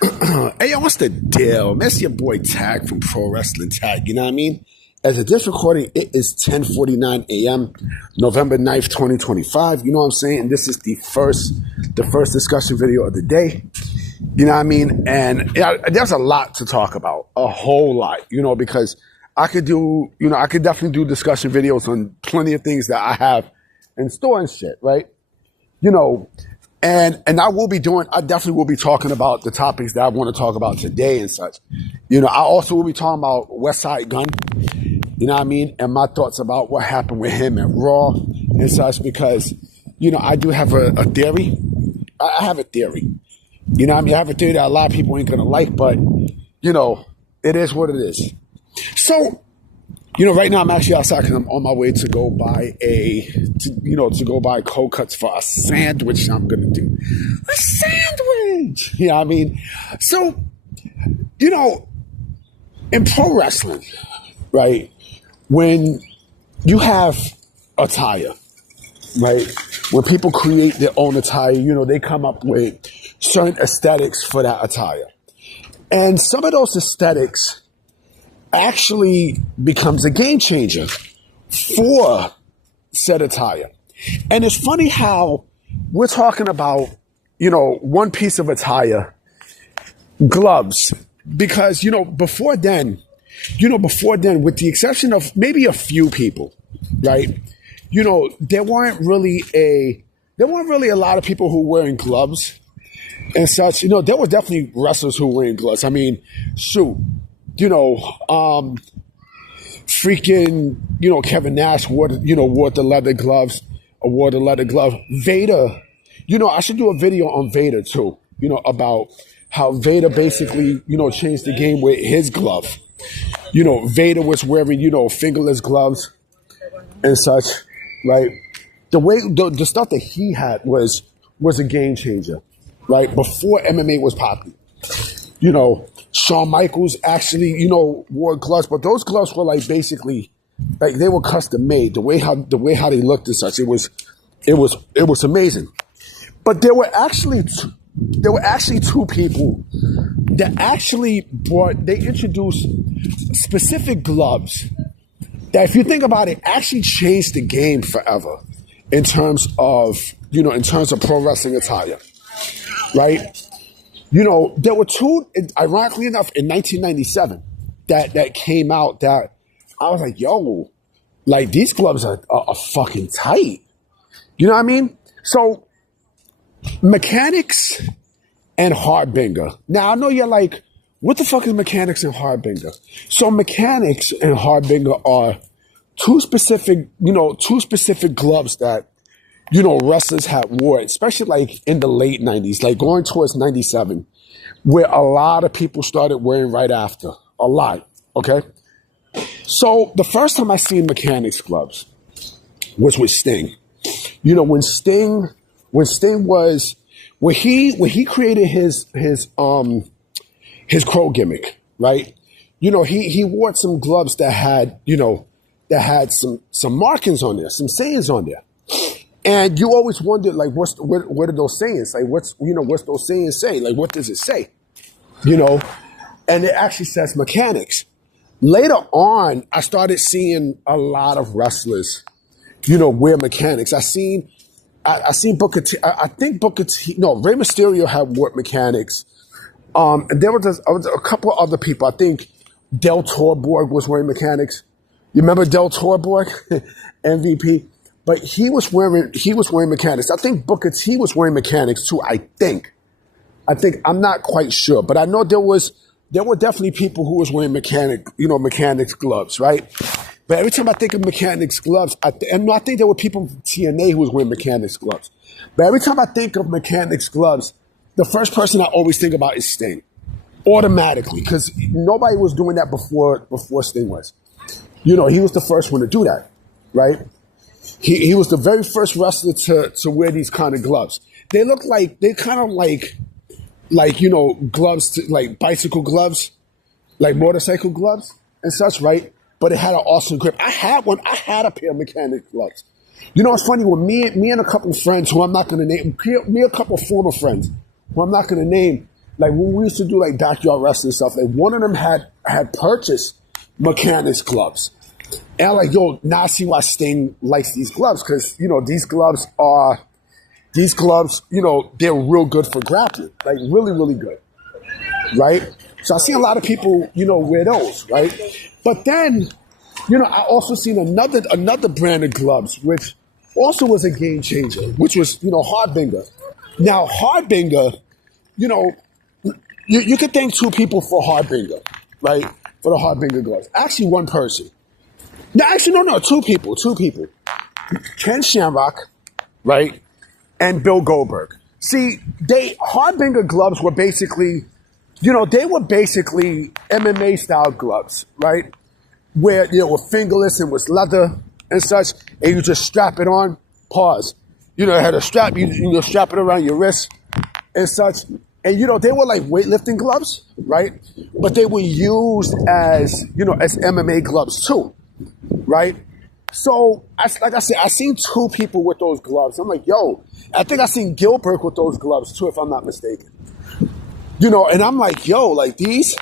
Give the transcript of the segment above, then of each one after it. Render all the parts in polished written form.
Hey, yo, what's the deal? That's your boy Tag from Pro Wrestling Attite. You know what I mean? As of this recording, it is 10:49 a.m., November 9th, 2025. You know what I'm saying? And this is the first discussion video of the day. You know what I mean? And there's a lot to talk about, a whole lot, because I could definitely do discussion videos on plenty of things that I have in store and shit, right? And I definitely will be talking about the topics that I want to talk about today and such. I also will be talking about West Side Gun, you know what I mean? And my thoughts about what happened with him at Raw and such, because, I do have a theory. I have a theory. You know what I mean? I have a theory that a lot of people ain't going to like, but, it is what it is. So, right now I'm actually outside because I'm on my way to go buy to go buy cold cuts for a sandwich I'm going to do. A sandwich! You know what I mean? So, in pro wrestling, right, when you have attire, right, when people create their own attire, they come up with certain aesthetics for that attire. And some of those aesthetics actually becomes a game changer for said attire. And it's funny how we're talking about, one piece of attire, gloves, because, before then, with the exception of maybe a few people, right? There weren't really a lot of people who were wearing gloves and such. There were definitely wrestlers who were wearing gloves. I mean, shoot. Kevin Nash wore the leather gloves, or wore the leather glove. Vader, I should do a video on Vader too, about how Vader basically, changed the game with his glove. Vader was wearing, fingerless gloves and such, right? The stuff that he had was a game changer, right? Before MMA was popular. Shawn Michaels actually, wore gloves, but those gloves were basically they were custom made. The way how they looked and such, it was amazing. But there were actually two people that actually introduced specific gloves that, if you think about it, actually changed the game forever in terms of pro wrestling attire, right? There were two, ironically enough, in 1997 that came out that I was like, yo, these gloves are fucking tight. You know what I mean? So, Mechanix and Harbinger. Now, I know you're like, what the fuck is Mechanix and Harbinger? So, Mechanix and Harbinger are two specific gloves that, wrestlers had wore, especially in the late 90s, going towards 97, where a lot of people started wearing right after. A lot, okay? So the first time I seen Mechanix gloves was with Sting. When he created his Crow gimmick, right? He wore some gloves that had some markings on there, some sayings on there. And you always wondered, what are those sayings? What's those sayings say? What does it say? And it actually says Mechanix. Later on, I started seeing a lot of wrestlers, wear Mechanix. I seen Booker T. I think Booker T. No, Rey Mysterio had worn Mechanix. And there was a couple of other people. I think Del Torborg was wearing Mechanix. You remember Del Torborg, MVP? But he was wearing Mechanix. I think Booker T was wearing Mechanix too. I think I'm not quite sure, but I know there were definitely people who was wearing Mechanix gloves, right? But every time I think of Mechanix gloves, I think there were people from TNA who was wearing Mechanix gloves. But every time I think of Mechanix gloves, the first person I always think about is Sting, automatically, because nobody was doing that before Sting was. He was the first one to do that, right? He was the very first wrestler to wear these kind of gloves. They look gloves, like bicycle gloves, like motorcycle gloves and such, right? But it had an awesome grip. I had one. I had a pair of Mechanix gloves. It's funny, when me and a couple of friends who I'm not going to name, me a couple of former friends who I'm not going to name, like when we used to do like backyard wrestling stuff, like one of them had purchased Mechanix gloves. And I'm like, yo, now I see why Sting likes these gloves, because, these gloves, they're real good for grappling, like really, really good, right? So I see a lot of people, wear those, right? But then, I also seen another brand of gloves, which also was a game changer, which was, Harbinger. Now, Harbinger, you could thank two people for Harbinger, right? For the Harbinger gloves. Actually, one person. No, actually, no, two people. Ken Shamrock, right? And Bill Goldberg. See, Harbinger gloves were basically, they were basically MMA style gloves, right? Where, were fingerless and was leather and such, and you just strap it on, pause. It had a strap, you strap it around your wrist and such. And, they were like weightlifting gloves, right? But they were used as, as MMA gloves too, right? So, like I said, I seen two people with those gloves. I'm like, yo, I think I seen Gilbert with those gloves too, if I'm not mistaken. And I'm like, yo, like these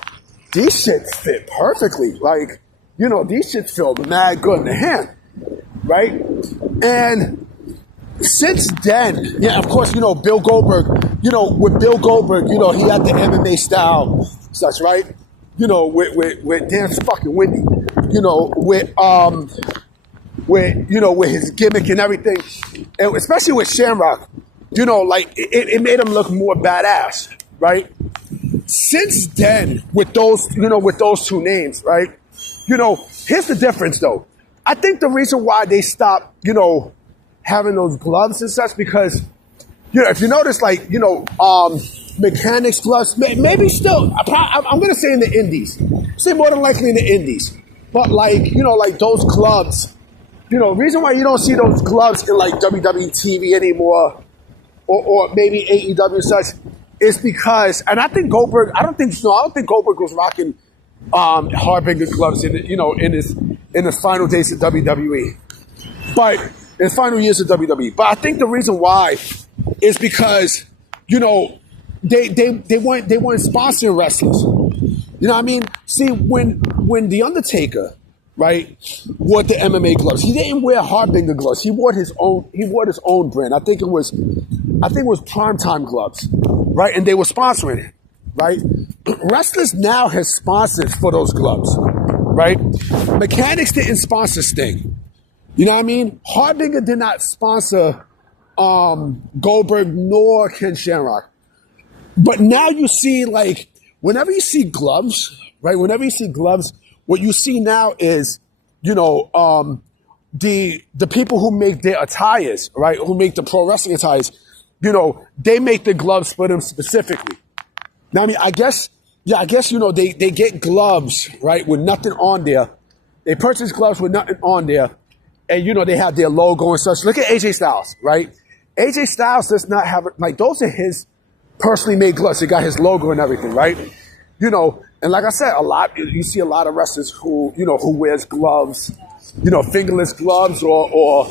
shits fit perfectly. Like, these shits feel mad good in the hand, right? And since then, yeah, of course, Bill Goldberg, with Bill Goldberg, he had the MMA style such, right? With Dan's fucking Wendy, with his gimmick and everything, and especially with Shamrock, like it made him look more badass, right? Since then, with those two names, right? Here's the difference though. I think the reason why they stopped, having those gloves and such, because, if you notice, like, Mechanix gloves, maybe still, I'm going to say in the indies. Say more than likely in the indies. But like, like those gloves, reason why you don't see those gloves in like WWE TV anymore, or maybe AEW and such, is because, and I think Goldberg, I don't think Goldberg was rocking Harbinger gloves in his final days of WWE. But in his final years of WWE. But I think the reason why is because, they weren't sponsoring wrestlers. You know what I mean? See, when The Undertaker, right, wore the MMA gloves, he didn't wear Harbinger gloves. He wore his own brand. I think it was Primetime gloves, right? And they were sponsoring it, right? Wrestlers now have sponsors for those gloves, right? Mechanix didn't sponsor Sting. You know what I mean? Harbinger did not sponsor Goldberg nor Ken Shamrock. But now you see, like, whenever you see gloves, right? Whenever you see gloves, what you see now is, the people who make their attires, right? Who make the pro wrestling attires, they make the gloves for them specifically. Now, I mean, I guess, they get gloves, right, with nothing on there. They purchase gloves with nothing on there. And, they have their logo and such. Look at AJ Styles, right? AJ Styles does not have, like, those are his personally made gloves. He got his logo and everything, right? And like I said, you see a lot of wrestlers who wears gloves, fingerless gloves or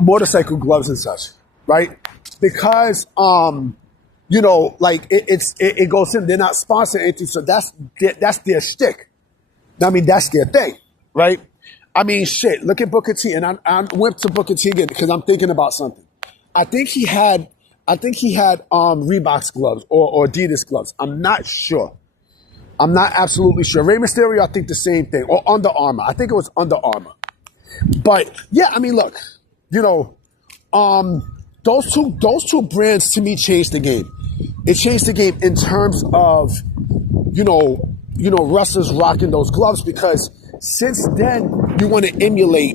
motorcycle gloves and such, right? Because, like it goes in. They're not sponsoring anything, so that's their shtick. I mean, that's their thing, right? I mean, shit. Look at Booker T, and I went to Booker T again because I'm thinking about something. I think he had Reebok's gloves or Adidas gloves. I'm not sure. I'm not absolutely sure. Rey Mysterio, I think the same thing, or Under Armour. I think it was Under Armour. But yeah, I mean, look, those two brands to me changed the game. It changed the game in terms of, wrestlers rocking those gloves, because since then you want to emulate,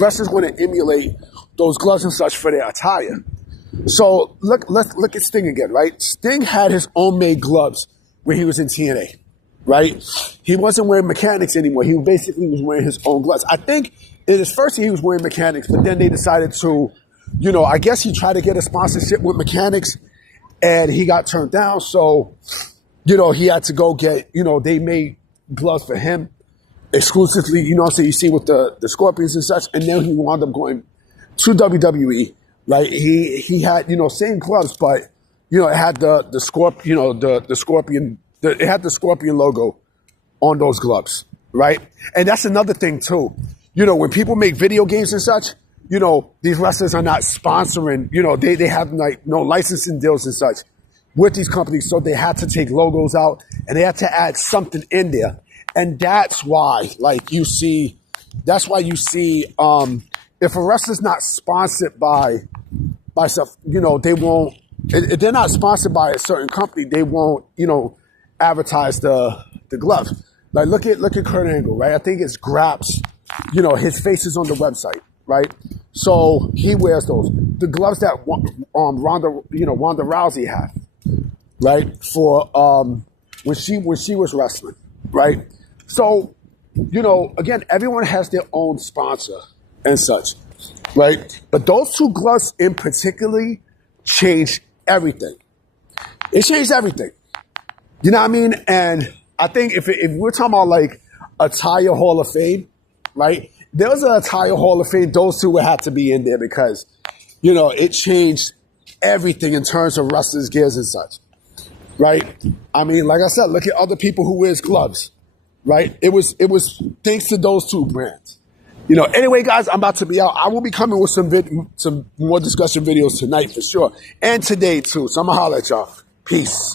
wrestlers want to emulate those gloves and such for their attire. So let's look at Sting again, right? Sting had his own made gloves when he was in TNA, right? He wasn't wearing Mechanix anymore. He basically was wearing his own gloves. I think in his first year he was wearing Mechanix, but then they decided to, I guess he tried to get a sponsorship with Mechanix and he got turned down. So, he had to go get, they made gloves for him. exclusively, you know what I'm saying, you see with the Scorpions and such, and then he wound up going to WWE, right? He had, you know, same gloves, but, you know, it had the Scorpion, you know, the Scorpion, it had the Scorpion logo on those gloves, right? And that's another thing too. You know, when people make video games and such, you know, these wrestlers are not sponsoring, you know, they have like no licensing deals and such with these companies. So they had to take logos out and they had to add something in there. And that's why, like that's why you see, if a wrestler's not sponsored by stuff, you know, they won't, if they're not sponsored by a certain company, they won't, you know, advertise the gloves. Like look at Kurt Angle, right? I think it's Graps, you know, his face is on the website, right? So he wears those. The gloves that Ronda Rousey had, right? For when she was wrestling, right? So, you know, again, everyone has their own sponsor and such, right? But those two gloves in particularly changed everything. It changed everything. You know what I mean? And I think if we're talking about like attire Hall of Fame, right? There was an attire Hall of Fame. Those two would have to be in there because, you know, it changed everything in terms of wrestlers' gears and such, right? I mean, like I said, look at other people who wears gloves, right? It was thanks to those two brands. You know, anyway, guys, I'm about to be out. I will be coming with some more discussion videos tonight for sure. And today, too. So I'm going to holler at y'all. Peace.